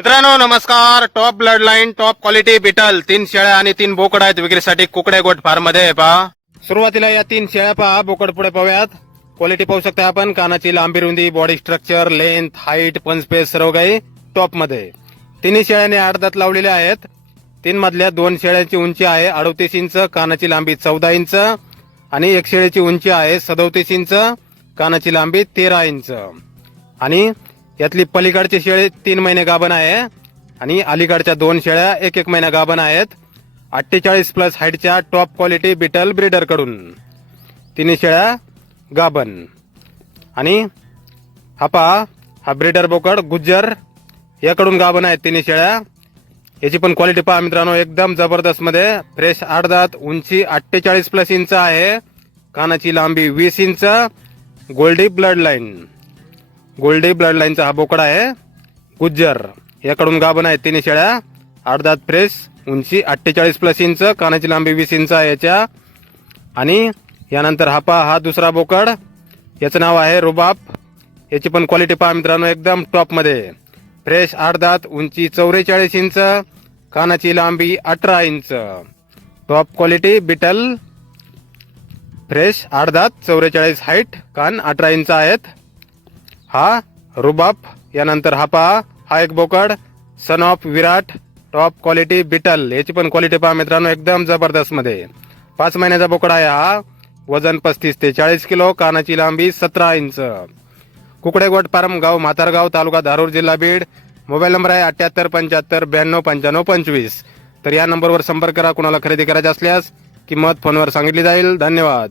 मित्रांनो नमस्कार. Top blood line top quality Beetal. तीन शेळ्या आणि तीन बोकड आहेत विक्रीसाठी कुकडे गोट फार्ममध्ये आहे पहा. सुरुवातीला या तीन शेळ्या पहा. बोकड पुढे पाहूयात. क्वालिटी पाहू शकता आपण. कानाची लांबी रुंदी बॉडी स्ट्रक्चर लेंथ हाईट पंचपेस सर्व काही टॉपमध्ये. तिन्ही शेळ्याने आठ दात लावलेल्या आहेत. तीन मधल्या दोन शेळ्यांची उंची आहे अडतीस इंच कानाची लांबी चौदा इंच आणि एक शेळीची उंची आहे सदोतीस इंच कानाची लांबी तेरा इंच. आणि यातली पलीकडची शेळी तीन महिने गाभण आहे आणि अलीकडच्या दोन शेळ्या एक एक महिना गाभण आहेत. अठ्ठेचाळीस प्लस हाईटच्या टॉप क्वालिटी बिटल ब्रिडरकडून तिन्ही शेळ्या गाभण. आणि हा पहा हा ब्रीडर बोकड गुज्जर याकडून गाभण आहेत तिन्ही शेळ्या. याची पण क्वालिटी पहा मित्रांनो एकदम जबरदस्तमध्ये फ्रेश आठधात उंची अठ्ठेचाळीस प्लस इंच आहे. कानाची लांबी वीस inch. Goldie blood line. Goldie blood लाईनचा हा बोकड आहे. गुज्जर. याकडून गाभण आहेत तिन्ही शेळ्या. आठ दात फ्रेश उंची अठ्ठेचाळीस प्लस इंच कानाची लांबी वीस इंच आहे याच्या. आणि यानंतर हापा हा दुसरा बोकड. याचं नाव आहे रुबाब. याची पण क्वालिटी पहा मित्रांनो एकदम टॉपमध्ये फ्रेश आठ दात उंची चौवेचाळीस इंच कानाची लांबी अठरा inch. Top quality Beetal fresh आठ दात चौवेचाळीस हाईट कान अठरा इंच आहेत. हा रुबाब यानंतर हा पहा हा एक बोकड son of Virat top quality Beetal याची पण क्वालिटी पहा मित्रांनो एकदम जबरदस्त मध्ये. पाच महिन्याचा बोकड आहे हा. वजन पस्तीस ते चाळीस किलो कानाची लांबी सतरा इंच. कुकडेगोट पारम गाव म्हातारगाव तालुका धारूर जिल्हा बीड. मोबाईल नंबर आहे अठ्याहत्तर पंच्याहत्तर ब्याण्णव पंच्याण्णव पंचवीस. तर या नंबरवर संपर्क करा कुणाला खरेदी करायचे असल्यास किंमत फोनवर सांगितली जाईल. धन्यवाद.